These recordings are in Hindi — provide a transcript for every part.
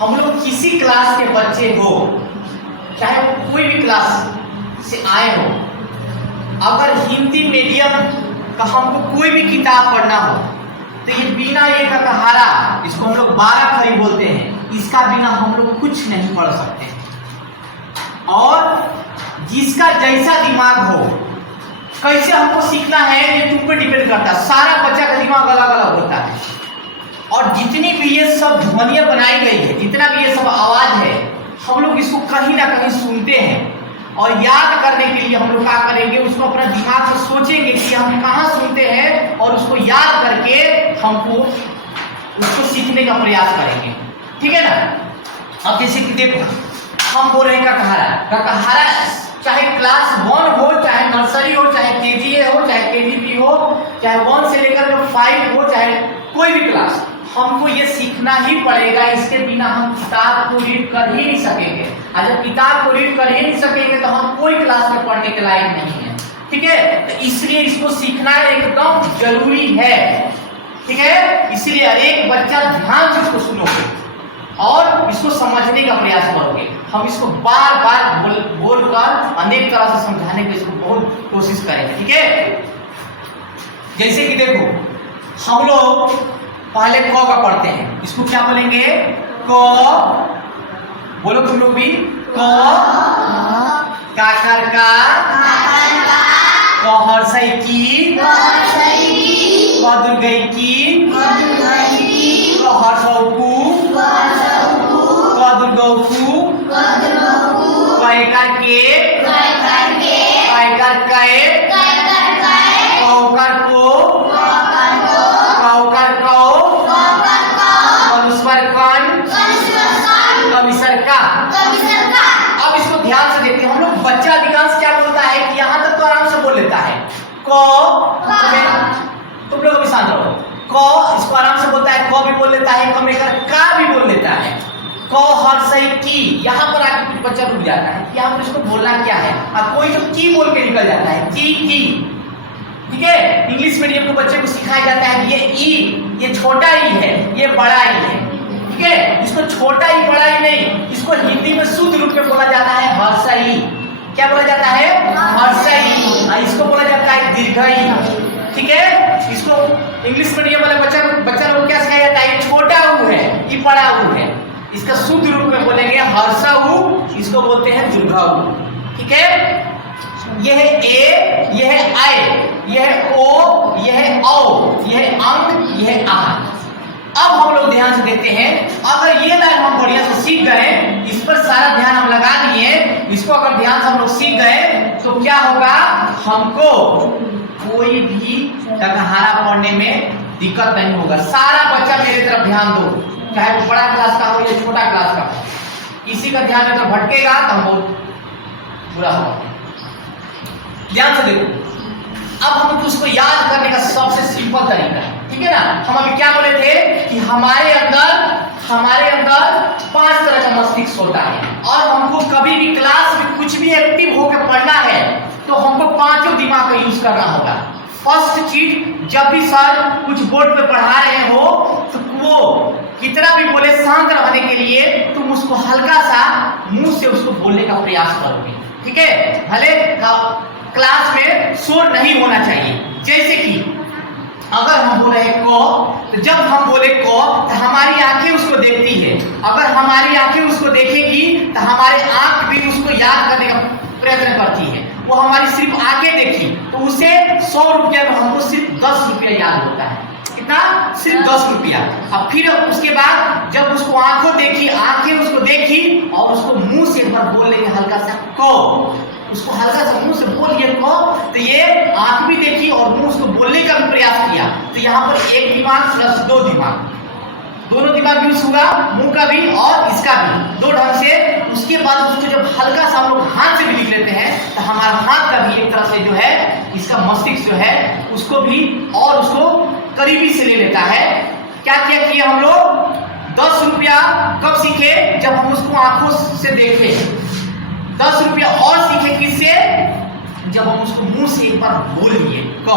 हम लोग किसी क्लास के बच्चे हो, चाहे वो कोई भी क्लास से आए हो, अगर हिंदी मीडियम का हमको कोई भी किताब पढ़ना हो तो ये बिना ये ककहारा, इसको हम लोग 12 खड़ी बोलते हैं, इसका बिना हम लोग कुछ नहीं पढ़ सकते। और जिसका जैसा दिमाग हो, कैसे हमको सीखना है ये तुम पर डिपेंड करता है। सारा बच्चा का दिमाग अलग अलग होता है। और जितनी भी ये सब ध्वनियां बनाई गई है, जितना भी ये सब आवाज है, हम लोग इसको कहीं ना कहीं सुनते हैं। और याद करने के लिए हम लोग क्या करेंगे, उसको अपना दिमाग से सोचेंगे कि हम कहाँ सुनते हैं, और उसको याद करके हमको उसको सीखने का प्रयास करेंगे। ठीक है ना। अब जैसे कि देखो, हम बोल रहे हैं ककहारा, चाहे क्लास 1 हो, चाहे नर्सरी हो, चाहे केजी हो, चाहे केजीपी हो, चाहे 1 से लेकर 5 हो, चाहे कोई भी क्लास, हमको ये सीखना ही पड़ेगा। इसके बिना हम किताब को रीड कर ही नहीं सकेंगे। और जब किताब को रीड कर ही नहीं सकेंगे तो हम कोई क्लास में पढ़ने के लायक नहीं है। ठीक है, तो इसलिए इसको सीखना एकदम जरूरी है। ठीक है, इसलिए हर एक बच्चा ध्यान से इसको सुनोगे और इसको समझने का प्रयास करोगे। हम इसको बार बार बोलकर अनेक तरह से समझाने की इसको बहुत कोशिश करेंगे। ठीक है, जैसे कि देखो, हम लोग पहले क का पढ़ते हैं, इसको क्या बोलेंगे, क। बोलो तुम लोग भी, क। काकर का, क हर्षई की, क दुर्गई की, क हर्षऊ कु, क दुर्गऊ कु, क एकर के, क एकर कै, क ओकर को, क ओकर कौ, कनुस्वर कन, कमिसर का। अब इसको ध्यान से देखते हैं हम लोग। बच्चा अधिकांश क्या बोलता है कि यहाँ तक तो आराम से बोल लेता है, क। तुम लोग अभी शांत रहो। क इसको आराम से बोलता है, क भी बोल लेता है, कमेकर का भी बोल लेता है। क हर्षई की, यहाँ पर आके कुछ बच्चा रुक जाता है, यहाँ पर इसको बोलना क्या है। अब कोई तो की बोल के निकल जाता है, की। ठीक है, इंग्लिश मीडियम के बच्चे को सिखाया जाता है कि ये ई, ये छोटा ई है, ये बड़ा ई है। ठीक है, इसको छोटा ई बड़ा ई नहीं, इसको हिंदी में शुद्ध रूप में बोला जाता है हर्षई। क्या बोला जाता है, हर्षई। इसको बोला जाता है दीर्घई। ठीक है, इसको इंग्लिश मीडियम वाले बच्चा लोग क्या सिखाया जाता है, ये छोटा ऊ है, ये बड़ा ऊ है। इसका शुद्ध रूप में बोलेंगे हर्षऊ, इसको बोलते हैं दीर्घऊ। ठीक है, यह है ए, यह है आई, यह है ओ, यह है औ, यह है अंक, यह है आ। अब हम लोग ध्यान से देखते हैं, अगर ये लाइन हम बढ़िया से सीख गए, इस पर सारा ध्यान हम लगा दिए, इसको अगर ध्यान से हम लोग सीख गए तो क्या होगा, हमको कोई भी ककहारा पढ़ने में दिक्कत नहीं होगा। सारा बच्चा मेरे तरफ ध्यान दो, चाहे वो बड़ा क्लास का हो या छोटा क्लास का हो। किसी का ध्यान में तो भटकेगा तो हम बहुत बुरा होगा। ध्यान से देखो, अब हम उसको याद करने का सबसे सिंपल तरीका है। ठीक है ना। हम अभी क्या बोले थे कि हमारे अंदर 5 तरह का मस्तिष्क होता है, और हमको कभी भी क्लास में कुछ भी एक्टिव होकर पढ़ना है तो हमको 5 दिमाग का यूज करना होगा। फर्स्ट चीज, जब भी सर कुछ बोर्ड पे पढ़ा रहे हो तो वो कितना भी बोले, शांत रहने के लिए तुम उसको हल्का सा मुंह से उसको बोलने का प्रयास करोगे। ठीक है, भले क्लास में शोर नहीं होना चाहिए। जैसे कि अगर हम बोले क, तो जब हम बोले क तो हमारी आंखें उसको देखती है। अगर हमारी आंखें उसको देखेगी तो हमारे आंख भी उसको याद करने का प्रयत्न करती है। वो हमारी सिर्फ आंखें देखी तो उसे 100 रुपया में हमको सिर्फ 10 रुपया याद होता है। कितना, सिर्फ 10 रुपया। अब फिर उसके बाद जब उसको आंखें उसको देखी और उसको मुंह से एक बार बोल लेंगे हल्का सा क, उसको हल्का सा मुंह से बोलिए को, तो ये आंख भी देखी और मुंह उसको बोलने का भी प्रयास किया, तो यहाँ पर 1 दिमाग प्लस 2 दिमाग, दोनों दिमाग यूज होगा, मुंह का भी और इसका भी, 2 ढंग से। उसके बाद उसको जब हल्का सा हम लोग हाथ से भी लिख लेते हैं तो हमारा हाथ का भी एक तरह से जो है, इसका मस्तिष्क जो है उसको भी और उसको करीबी से ले लेता है। क्या क्या किया हम लोग, 10 रुपया कब सीखे, जब हम उसको आंखों से देखे। 10 रुपया और सीखे किससे, जब हम उसको मुंह से एक बार बोल लिए क,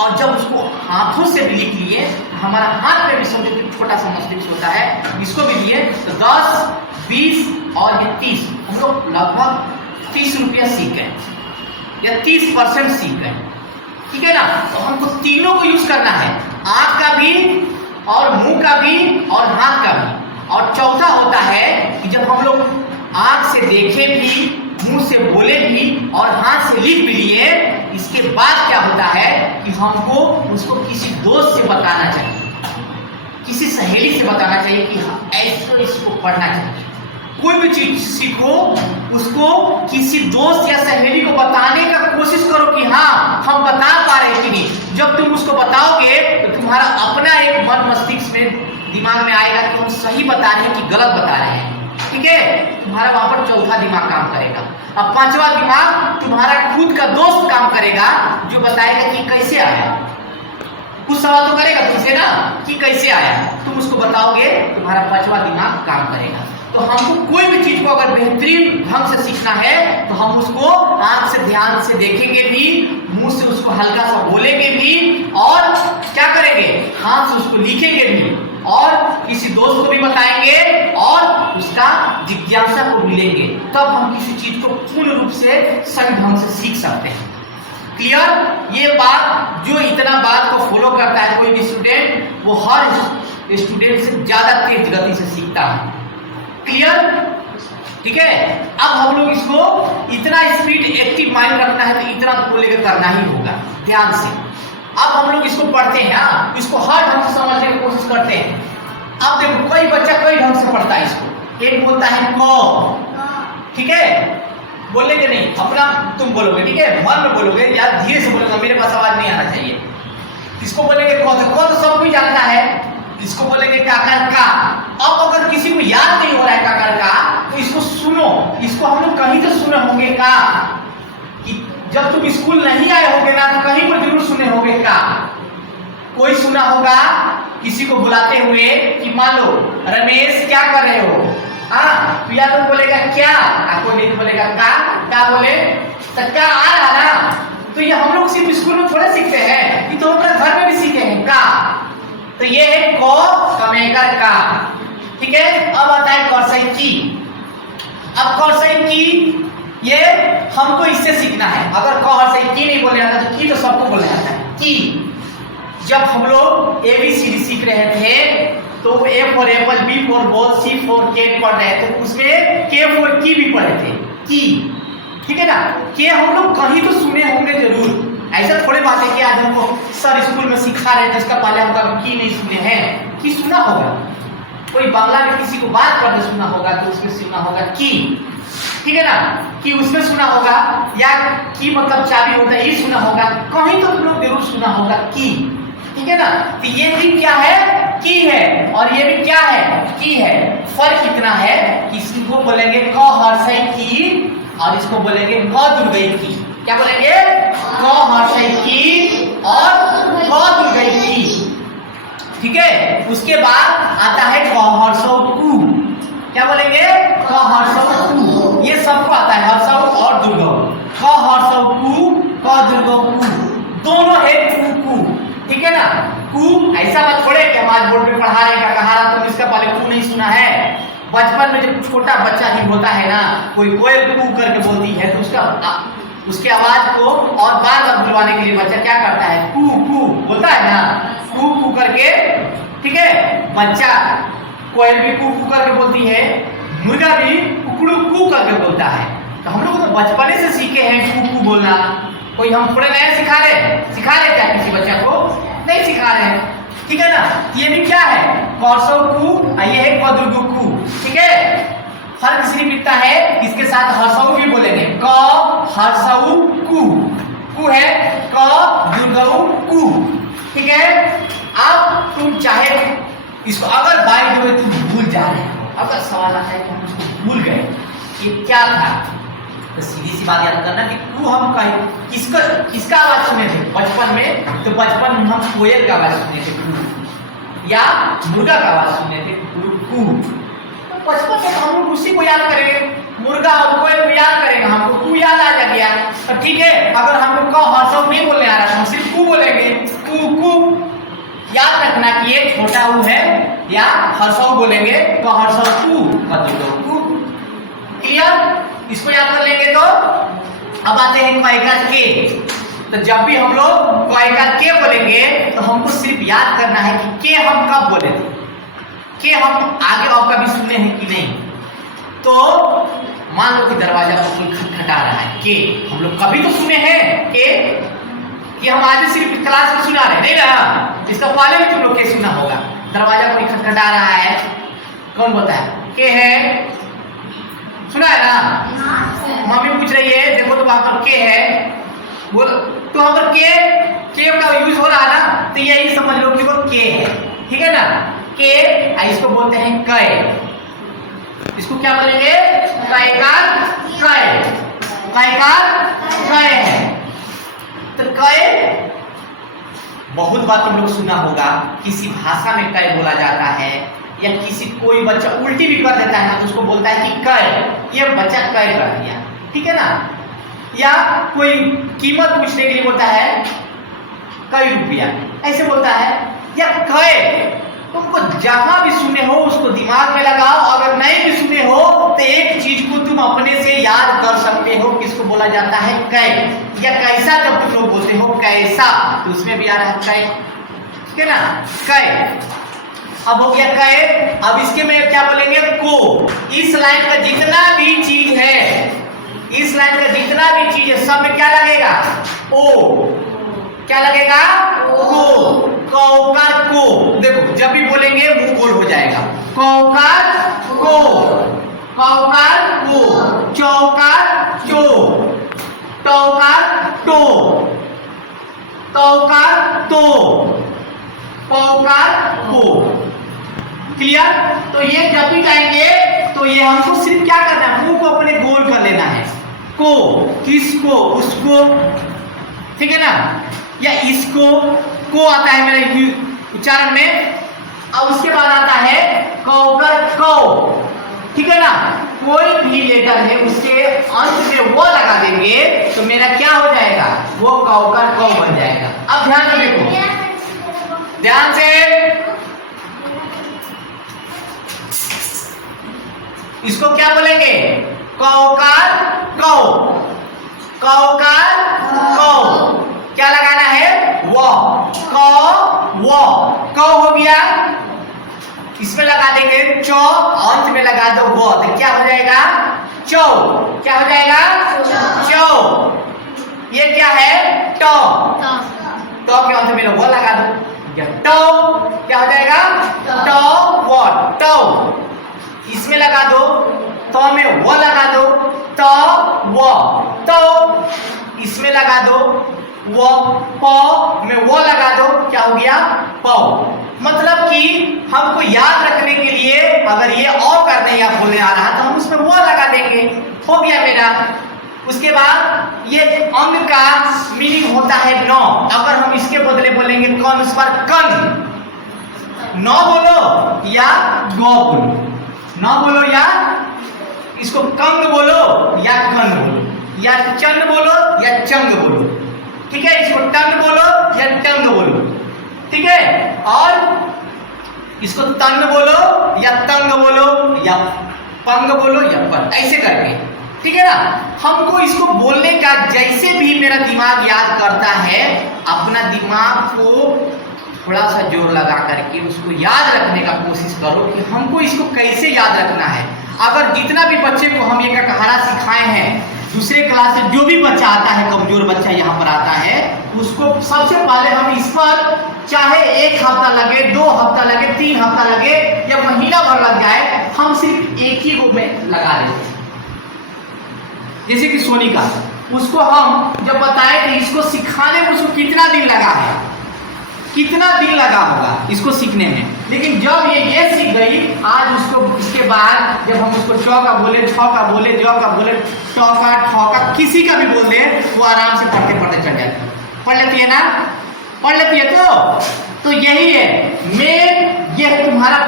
और जब उसको हाथों से भी लिख लिए हमारा हाथ में भी समझो कि छोटा सा मस्तिष्क होता है, इसको भी दिए तो 10, 20 और ये 30, हम लोग लगभग 30 रुपया सीख गए या 30% सीख गए, ठीक है ना। तो हमको तीनों को यूज करना है, आंख का भी और मुंह का भी और हाथ का भी। और चौथा होता है कि जब हम लोग आंख से देखे भी, मुंह से बोले भी और हाथ से लिख भी लिए, इसके बाद क्या होता है कि हमको उसको किसी दोस्त से बताना चाहिए, किसी सहेली से बताना चाहिए कि हाँ ऐसे इसको पढ़ना चाहिए। कोई भी चीज सीखो उसको किसी दोस्त या सहेली को बताने का कोशिश करो कि हाँ हम बता पा रहे हैं कि नहीं। जब तुम उसको बताओगे तो तुम्हारा अपना एक मन मस्तिष्क में दिमाग में आएगा कि हम सही बता रहे हैं कि गलत बता रहे हैं, ठीक है। तुम्हारा वहां पर चौथा दिमाग काम करेगा। अब पांचवा दिमाग तुम्हारा खुद का दोस्त काम करेगा, जो बताएगा कि कैसे आया। कुछ सवाल तो करेगा तुमसे ना कि कैसे आया, तुम उसको बताओगे, तुम्हारा पांचवा दिमाग काम करेगा। तो हमको कोई भी चीज को अगर बेहतरीन ढंग से सीखना है तो हम उसको आंख से ध्यान से देखेंगे भी, मुंह से उसको हल्का सा बोलेंगे भी और क्या करेंगे, हाथ से उसको लिखेंगे भी और किसी दोस्त को भी बताएंगे और उसका जिज्ञासा को मिलेंगे, तब हम किसी चीज को पूर्ण रूप से सही ढंग से सीख सकते हैं। क्लियर? ये बात जो इतना बात को फॉलो करता है कोई भी स्टूडेंट, वो हर स्टूडेंट से ज्यादा तेज गति से सीखता है। क्लियर? ठीक है। अब हम लोग इसको इतना स्पीड एक्टिव माइंड रखना है तो इतना तो लेकर करना ही होगा ध्यान से। अब हम लोग इसको पढ़ते हैं, इसको हर ढंग से समझने की कोशिश करते हैं। अब देखो कई बच्चा कई ढंग से पढ़ता है इसको। एक बोलता है क, ठीक है, बोलेंगे नहीं, अपना तुम बोलोगे, ठीक है, मन में बोलोगे या धीरे से बोलोगे, मेरे पास आवाज नहीं आना चाहिए। इसको बोलेंगे क तो सब कोई जानता है। इसको बोलेंगे काकर का। अब अगर किसी को याद नहीं हो रहा है काकर का तो इसको सुनो, इसको हम लोग कहीं तो सुने होंगे का, कि जब तुम स्कूल नहीं आए होगे ना तो कहीं पर जरूर सुने होंगे का। कोई सुना होगा किसी को बुलाते हुए कि मान लो रमेश क्या कर रहे हो, हाँ, तो या तो बोलेगा क्या, कोई नहीं बोलेगा का बोले तो का आ रहा ना। तो ये हम लोग सिर्फ स्कूल में थोड़े सीखते हैं, ये तो अपने घर में भी सीखे हैं का। तो ये है को कमेकर का, ठीक है। अब आता है कर्सई की। अब कर्सई की ये हमको इससे सीखना है। अगर कर्सई की नहीं बोले जाता तो की तो सबको बोला जाता है की। जब हम लोग ABCD सीख रहे थे तो A for apple, B for ball, C for cat पढ़ रहे थे, उसमें K फॉर की भी पढ़े थे, की, ठीक है ना। के हम लोग कहीं तो सुने होंगे जरूर। ऐसा थोड़े बात है कि आज हमको सर स्कूल में सिखा रहे हैं जिसका पहले हम कभी की नहीं सुने हैं। की सुना होगा, कोई बांग्ला में किसी को बात करते सुना होगा तो उसमें सुना होगा की, ठीक है ना, कि उसमें सुना होगा, या की मतलब चाबी होता है ये सुना होगा, कहीं तो तुम लोग जरूर सुना होगा की, ठीक है ना। तो ये भी क्या है, की है, और ये भी क्या है, की है। फर्क इतना है कि इसको बोलेंगे क हर्षई की और इसको बोलेंगे क दुर्गई की। क्या बोलेंगे, क हर्षई की और क दुर्गई की, ठीक है। उसके बाद आता है क हर्षौ कु। क्या बोलेंगे, क हर्षौ कु। ये सबको आता है, हर्षौ और दुर्गौ। क हर्षौ कु, क दुर्गौ कु, दोनों है कु कु, ठीक है ना। कु ऐसा मत छोड़े कि हमारे बोर्ड पे पढ़ा रहे का कहा रहा तुम इसका पहले कु नहीं सुना है। बचपन में जब छोटा बच्चा ही होता है ना, कोई कोयल कु करके बोलती है तो उसके आवाज को और बार बार बुलवाने के लिए बच्चा क्या करता है, कु कु बोलता है ना, कु कु करके, ठीक है। बच्चा कोयल भी कु कु करके बोलती है, मुर्गा भी कुकड़ू कु करके बोलता है। तो हम लोग तो बचपने से सीखे हैं कु कु बोलना। कोई हम थोड़े नए सिखा रहे क्या किसी बच्चा को, नहीं सिखा रहे हैं, ठीक है ना। ये भी क्या है, कौसौ कु, ये है कदुर्गु कु, ठीक है। हर किसी लिखता है इसके साथ हर्षौ भी बोलेंगे, क हर्षौ कु, कु है क दुर्गौ कु, ठीक है। अब तुम चाहे इसको अगर बाई जो तुम भूल जा रहे हो, अगर सवाल आता है कि हम उसको भूल गए ये क्या था, तो सीधी सी बात याद करना कि कु हम कहीं किसका आवाज सुने थे बचपन में, तो बचपन में हम कोयल का आवाज सुने थे कु, या मुर्गा का आवाज सुने थे कु। तो बचपन में हम लोग उसी को याद करेंगे, मुर्गा और कोयल को याद करेंगे, हमको कु याद आ गया। तो ठीक है, अगर हमको क हर्षौ नहीं बोलने आ रहा तो हम सिर्फ कु बोलेंगे, कु कु, याद रखना कि ये छोटा ऊ है या हर्षऊ बोलेंगे तो हर्षऊ टू। क्लियर? इसको याद कर लेंगे तो अब आते हैं क्वाइका के। तो जब भी हम लोग क्वाइका के बोलेंगे तो हमको सिर्फ याद करना है कि के हम कब बोले थे, के हम आगे और कभी सुने हैं कि नहीं। तो मान लो कि दरवाजा पर कोई खटखटा रहा है, के हम लोग कभी तो सुने हैं के, कि हम आज सिर्फ क्लास में सुना रहे नहीं रहा, इसका पहले भी तुम लोग के सुना होगा। दरवाजा कोई खटखटा रहा है, कौन बोलता है? के है, सुना है ना? मम्मी पूछ रही है देखो तो वहां पर के है, बोल तो वहां पर के का यूज हो रहा है ना, तो यही समझ लो कि वो के है। ठीक है ना? के इसको बोलते हैं कै। इसको क्या बोलेंगे? कैकार कै, कैकार कै है। तो कै बहुत बार तुम लोग सुना होगा, किसी भाषा में कै बोला जाता है या किसी कोई बच्चा उल्टी भी कर देता है ना तो उसको बोलता है कि कै, ये बच्चा कै कर दिया। ठीक है ना? या कोई कीमत पूछने के लिए बोलता है कई रुपया, ऐसे बोलता है। या कै तुमको जहां भी सुने हो उसको दिमाग में लगाओ, अगर नहीं भी सुने हो तो एक चीज को तुम अपने से याद कर सकते हो, किसको बोला जाता है? कै। या कैसा जब तुम लोग बोलते हो कैसा तो उसमें भी आ रहा है कै। ठीक है ना? कै अब हो गया कै। अब इसके में क्या बोलेंगे? को। इस लाइन का जितना भी चीज है, इस लाइन का जितना भी चीज है सब में क्या लगेगा? ओ। क्या लगेगा? को। कौकार को। देखो जब भी बोलेंगे मुंह गोल हो जाएगा। कौकार को, कौकार को, चौकार चो, टौकार टो, तौकार तो, पौकार को। क्लियर? तो ये जब भी जाएंगे तो ये हमको सिर्फ क्या करना है? मुंह को अपने गोल कर लेना है। को, किसको? उसको। ठीक है ना? या इसको, को आता है मेरे उच्चारण में। अब उसके बाद आता है कौकर कौ। ठीक है ना? कोई भी लेटर है उसके अंत में वो लगा देंगे तो मेरा क्या हो जाएगा? वो कौकर कौ बन जाएगा। अब ध्यान से देखो, ध्यान से। इसको क्या बोलेंगे? कौकार कौ, कौकार कौ। क्या लगाना है? वो। वो कौ हो गया। इसमें लगा देंगे चौ, अंत में लगा दो वो, तो क्या हो जाएगा? चौ। क्या हो जाएगा? चौ। ये क्या है? टौ। टौ के अंत में वो लगा दो, टौ। क्या हो जाएगा? टौ वो, टौ। इसमें लगा दो, तो में वो लगा दो, तो वो, तो इसमें लगा दो वो, पौ में वो लगा दो, क्या हो गया? पौ। मतलब कि हमको याद रखने के लिए अगर ये औ करने या बोलने आ रहा तो हम उसमें वो लगा देंगे, हो गया मेरा। उसके बाद ये अंग का मीनिंग होता है नौ। अगर हम इसके बदले बोलेंगे कौन, उस पर कन। नौ बोलो या गौ बोलो, नौ बोलो या इसको कंग बोलो या कन बोलो, या चंद बोलो या चंग बोलो। ठीक है? इसको टंग बोलो या टंग बोलो। ठीक है? और इसको तंग बोलो या तंग बोलो या पंग बोलो या पर, ऐसे करके। ठीक है ना? हमको इसको बोलने का जैसे भी मेरा दिमाग याद करता है, अपना दिमाग को थोड़ा सा जोर लगा करके उसको याद रखने का कोशिश करो कि हमको इसको कैसे याद रखना है। अगर जितना भी बच्चे को हम ये कहारा सिखाए हैं, दूसरे क्लास से जो भी बच्चा आता है, कमजोर बच्चा यहाँ पर आता है, उसको सबसे पहले हम इस पर चाहे 1 हफ्ता लगे, 2 हफ्ता लगे, 3 हफ्ता लगे या महीना भर लग जाए, हम सिर्फ एक ही रूप में लगा देते हैं। जैसे कि सोनी का, उसको हम जब बताए कि इसको सिखाने में उसको कितना दिन लगा है, कितना दिन लगा होगा इसको सीखने में, लेकिन जब ये सीख गई, आज उसको इसके बाद जब हम उसको चौ का बोले, छ का बोले, ज का बोले, ट का, ठ का, किसी का भी बोल दे, वो आराम से पढ़ते पढ़ते चल जाती है। पढ़ लेती है ना? पढ़ लेती है। तो यही है मेन। ये तुम्हारा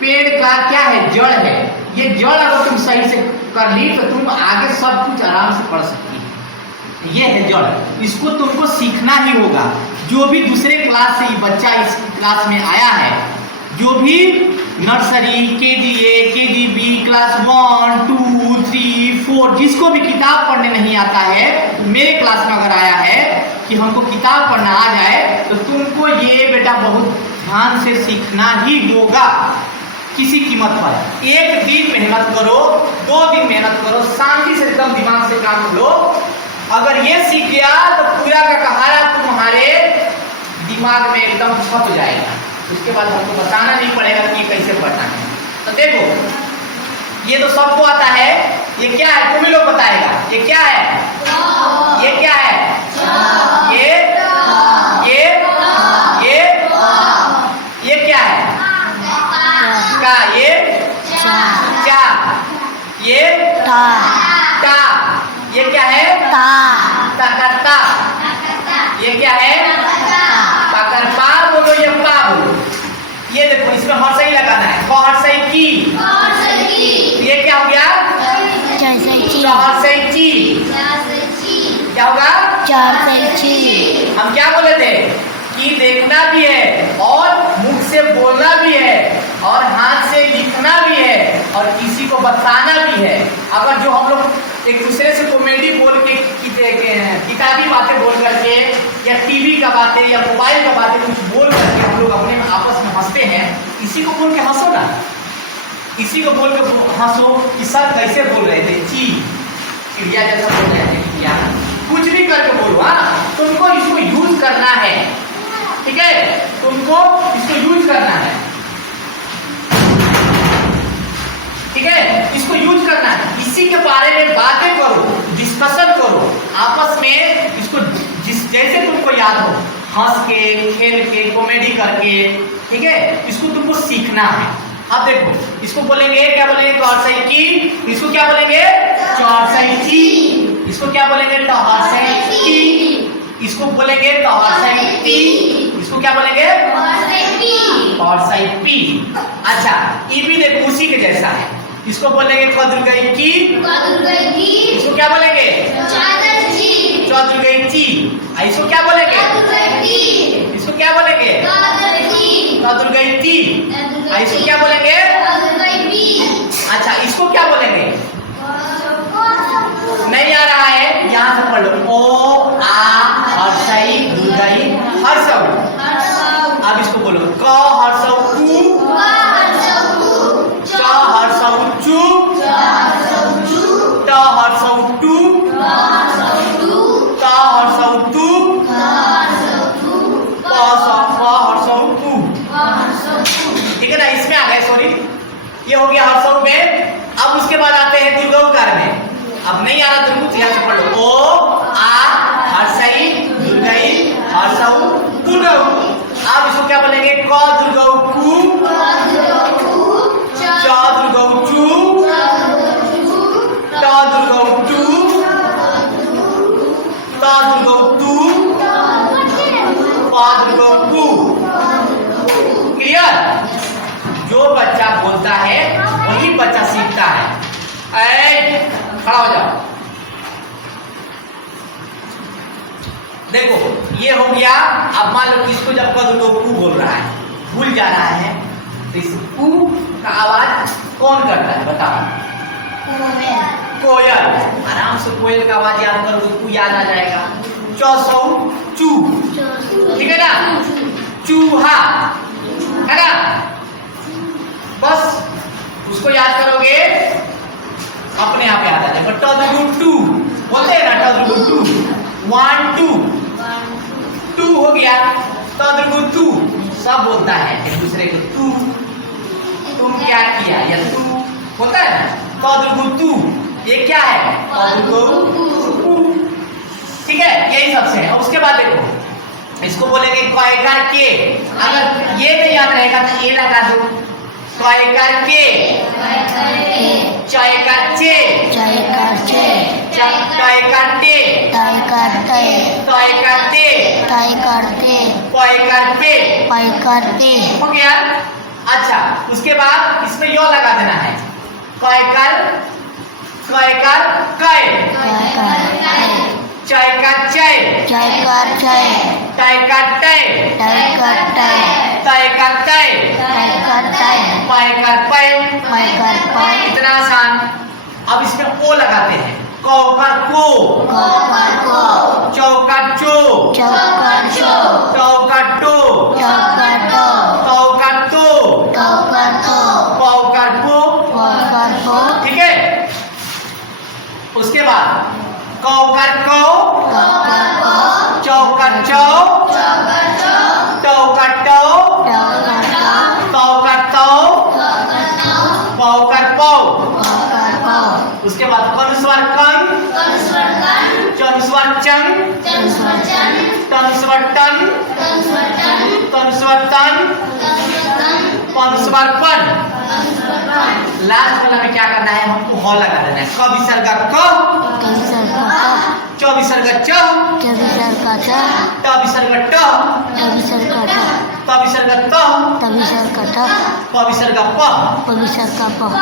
पेड़ का क्या है? जड़ है। ये जड़ अगर तुम सही से कर ली तो तुम आगे सब कुछ आराम से पढ़ सकती है। ये है जड़, इसको तुमको सीखना ही होगा। जो भी दूसरे क्लास से बच्चा इस क्लास में आया है, जो भी नर्सरी, KG1, KG2, क्लास 1, 2, 3, 4 जिसको भी किताब पढ़ने नहीं आता है, मेरे क्लास में अगर आया है कि हमको किताब पढ़ना आ जाए, तो तुमको ये बेटा बहुत ध्यान से सीखना ही होगा, किसी कीमत पर। 1 दिन मेहनत करो, 2 दिन मेहनत करो, शांति से एकदम दिमाग से काम लो। अगर ये सीख गया तो पूरा का कहारा तुम्हारे दिमाग में एकदम छप जाएगा। उसके बाद हमको बताना नहीं पड़ेगा कि ये कैसे पढ़ना है। तो देखो, ये तो सबको आता है। ये क्या है? तुम ही लोग बताएगा। ये क्या है? ये क्या है? ये क्या है? का। ये क्या? ये टा। ये क्या है? ता। ये क्या है? पाकर पा बोलो, ये पा बोलो। ये देखो, इसमें हर्षई लगाना है। हर्षई की। ये क्या हो गया? हर्षई ची। क्या होगा? हम क्या बोले थे कि देखना भी है और मुख से बोलना भी है और हाथ से लिखना भी है और किसी को बताना भी है। अगर जो हम लोग एक दूसरे से कॉमेडी बोल के किताबी बातें बोल करके या टीवी का बातें या मोबाइल का बातें कुछ बोल करके हम लोग अपने में आपस में हंसते हैं, इसी को बोल के हंसो ना। इसी को बोल के हंसो कि सर कैसे बोल रहे थे, चिड़िया जैसा बोल रहे थे, क्या कुछ भी करके बोलो। हाँ, तुमको इसको यूज करना है, ठीक है? तुमको इसको यूज करना है, ठीक है? इसको यूज करना है। इसी के बारे में बातें करो, डिस्कशन करो आपस में। इसको जैसे तुमको याद हो, हंस के, खेल के, कॉमेडी करके, ठीक है? इसको तुमको सीखना है। अब देखो, इसको बोलेंगे क्या? बोलेंगे हर्षई की। इसको क्या बोलेंगे? हर्षई ची। इसको क्या बोलेंगे? हर्षई की। इसको बोलेंगे हर्षई टी। इसको क्या बोलेंगे? हर्षई पी। अच्छा, ये भी देखो उसी के जैसा है। इसको बोलेंगे कदुर्गई की। इसको क्या बोलेंगे? चौदुर्गई ची। इसको क्या बोलेंगे? इसको क्या बोलेंगे? कदुर्गई ती। इसको क्या बोलेंगे? अच्छा, इसको क्या बोलेंगे? नहीं आ रहा है, यहाँ से पढ़ लो। ओ आ हर्षई दुर्गई हर्षव। अब इसको बोलो क हर्षव कु, च हर्षव चु, ट हर्षव टू, त हर्षव तू, प हर्षव पू। ठीक है ना? इसमें आ गए, सॉरी, ये हो गया हर्षव में। अब उसके बाद आते हैं दुर्गौकार में। अब नहीं आ रहा तुमको, यहाँ से पढ़ो। ओ आ हर्षई दुर्गई हर्षव दुर्गौ। अब इसको क्या बोलेंगे? क दुर्गौ कु, च दुर्गौ चु, ट दुर्गौ टू, त दुर्गौ तू, प दुर्गौ पू। क्लियर? जो बच्चा बोलता है वही बच्चा सीखता है। खड़ा हो जाओ। देखो, ये हो गया। अब मान लो इसको जब कद तो कू बोल रहा है, भूल जा रहा है, तो इस कू का आवाज कौन करता है? बताओ। कोयल। आराम से कोयल का आवाज याद करो तो कू याद आ जाएगा। चौसौ चू, ठीक है ना? चूहा, है ना? बस उसको याद करोगे, अपने आप याद आ जाएगा। टू बोलते हैं ना, टू 1 2 2 हो गया। टू सब बोलता है एक दूसरे को। तू, तुम क्या किया, या तू होता है ना। तू ये क्या है? ठीक है? यही सबसे है। उसके बाद देखो, इसको बोलेंगे क्वाइकार के। अगर ये नहीं याद रहेगा तो ये लगा दो। क्वाइकार के, चायकार चे, टायकार टे, क्वाइकार पे, हो गया। अच्छा, उसके बाद इसमें यो लगा देना है। क्वाइकार कै, चाय का चाय, चाय का चाय, टाई का टाई, टाई का टाई, ताई का ताई, टाई का टाई, पाई का पाई। पाई का पाई, इतना आसान। अब इसमें ओ लगाते हैं। कौ का को, को का को, चौ का चो, चौ का चो, टौ का टो, चौ का टो, तौ का तो, टो का तो, पौ का पो। पो का पो, ठीक है। उसके बाद कौ का कौ, को का को, चौ का चौ, चौ का चो, टौ का टौ, टो का टो, तौ का तौ, को का तो, पौ का पौ। को का पो, उसके बाद कनुस्वर कन, कंस्वर कन, चनुस्वर चन, कंस्वर चन, तनुस्वर टन, कंस्वर टन, तनुस्वर तन, कंस्वर तन, पनुस्वर पन। कंस्वर पन, लास्ट वाला में क्या करना है, हमको ह लगा देना है। क विसर्ग क, कंस्वर का का, च विसर्ग च, चविसर का चा, ट विसर्ग ट, टविसर का टा, त विसर्ग त, तविसर का टा, प विसर्ग प। पविसर का प।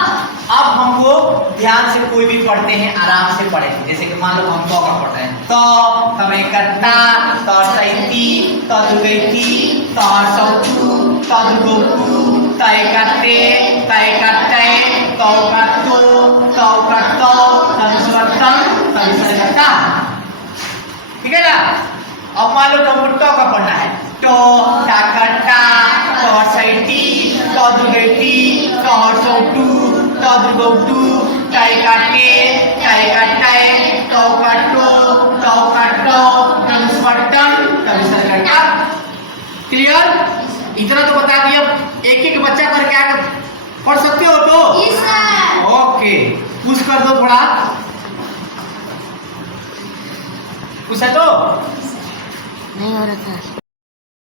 अब हमको ध्यान से कोई भी पढ़ते हैं आराम से पढ़ें। जैसे कि मान लो हम क का पढ़ रहे हैं, तो तमे कट्टा, त सैती, त दुगैती, त सौतु, त दुगौतु, तय करते, तय करते, तौ कट्टो, तौ कट्टो, तनुस्वर तन, तविसर्ग ता। ठीक है ना। अब मान लो हमको ट का पढ़ना है, टो, टा कट्टा, त सैती, त दुगैती, त सौतु, त दुगौतु, तय करते, तय करते, तौ कट्टो, तौ कट्टो, तनुस्वर तन, तविसर्ग ता। क्लियर? इतना तो बता दिया। एक एक बच्चा करके आगे पढ़ सकते हो तो? ओके, पुश कर दो थोड़ा। पुश है तो? नहीं हो रहा था।